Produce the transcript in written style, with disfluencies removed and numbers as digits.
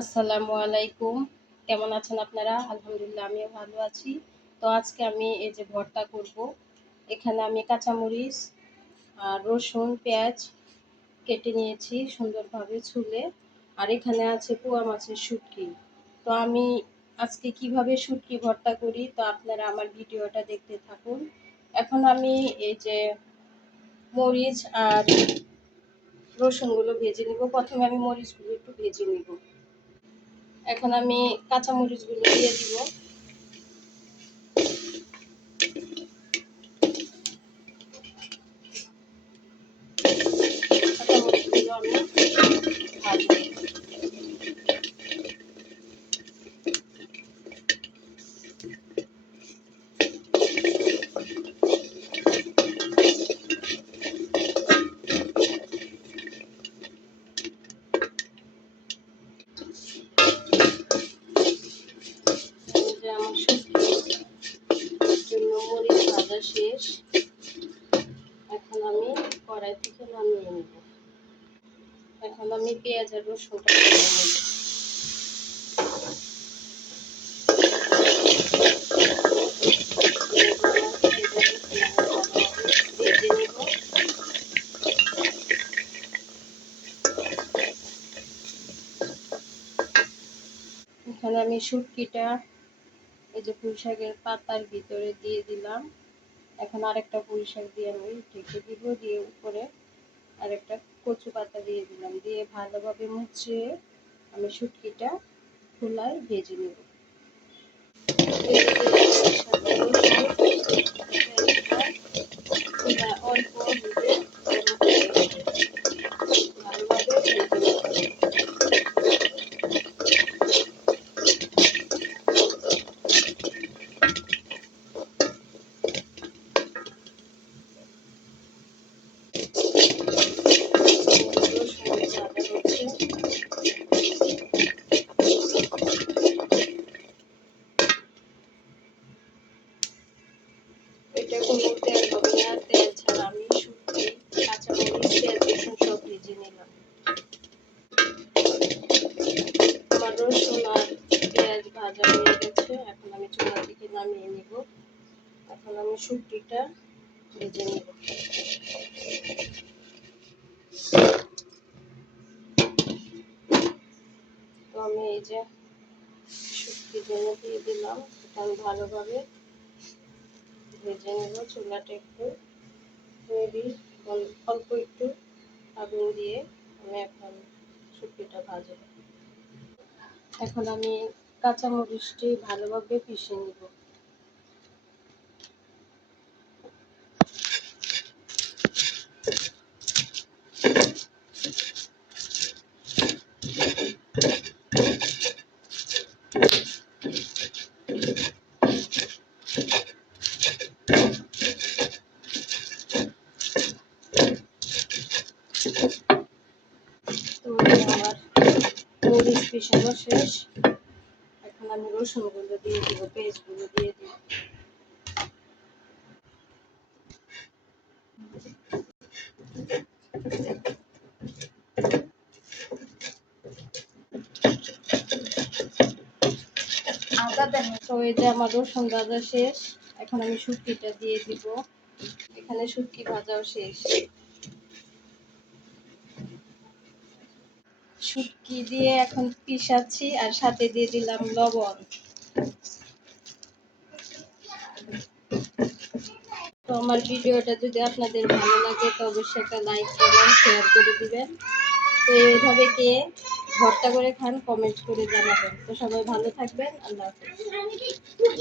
আসসালামু আলাইকুম। কেমন আছেন আপনারা? আলহামদুলিল্লাহ আমিও ভালো আছি। তো আজকে আমি এই যে ভর্তা করব। এখানে আমি কাঁচামরিচ আর রসুন, পেঁয়াজ কেটে নিয়েছি সুন্দরভাবে ছুলে। আর এখানে আছে পোয়া মাছের শুঁটকি। তো আমি আজকে কিভাবে শুঁটকি ভর্তা করি তো আপনারা আমার ভিডিওটা দেখতে থাকুন। এখন আমি এই যে মরিচ আর রসুনগুলো ভেজে নিব। প্রথমে আমি মরিচগুলো একটু ভেজে নিব। এখন আমি কাঁচামরিচগুলো দিয়ে দিব। কাঁচামরিচগুলো আমি ভাজবো। এই যে আমার শুটকির জন্য মরিচ ভাজা শেষ। এখন আমি কড়াই থেকে নামিয়ে নেব। এখন আমি পেঁয়াজ আর রসুনটা ভেজে নেব। ভেজে নেব। এখানে আমি শুটকিটা এই যে পুঁই শাকের পাতার ভিতরে দিয়ে দিলাম। এখন আরেকটা পুঁই শাক দিয়ে আমি ঢেকে দিব, দিয়ে উপরে আরেকটা কচু পাতা দিয়ে দিলাম, দিয়ে ভালোভাবে মুছিয়ে আমি শুটকিটা খোলায় ভেজে নেব। অল্প দিয়ে ভালোভাবে ভেজে নেব। এটা কোনো তেল হবে না, তেল ছাড়া আমি শুটকি, কাঁচামরিচ, পেঁয়াজ, রসুন সব ভেজে নিলাম। আমার রসুন আর পেঁয়াজ ভাজা হয়ে গেছে। এখন আমি চুলা থেকে নামিয়ে নিব। এখন আমি শুটকিটা ভেজে নিব। তো আমি এই যে শুটকি জন্য দিয়ে দিলাম। এটা আমি ভালোভাবে ভেজে নেব। চুলাটা একটু অল্প একটু আগুন দিয়ে আমি এখন শুটকিটা ভাজবো। এখন আমি কাঁচামরিচটি ভালোভাবে পিষে নিব। তো আমার মরিচ পিষানো শেষ। এখন আমি রসুনগুলো দিয়ে দিব, পেঁয়াজগুলো দিয়ে দিব। তো এই যে আমার রসুন ভাজা শেষ। এখন আমি শুটকিটা দিয়ে দিব। এখানে শুটকি ভাজাও শেষ। শুটকি দিয়ে এখন পিষাচ্ছি আর সাথে দিয়ে দিলাম লবণ। তো আমার ভিডিওটা যদি আপনাদের ভালো লাগে তো অবশ্যই একটা লাইক করবেন, শেয়ার করে দিবেন। তো এইভাবে কে ভর্তা করে খান কমেন্ট করে জানাবেন। তো সবাই ভালো থাকবেন। আল্লাহ হাফেজ।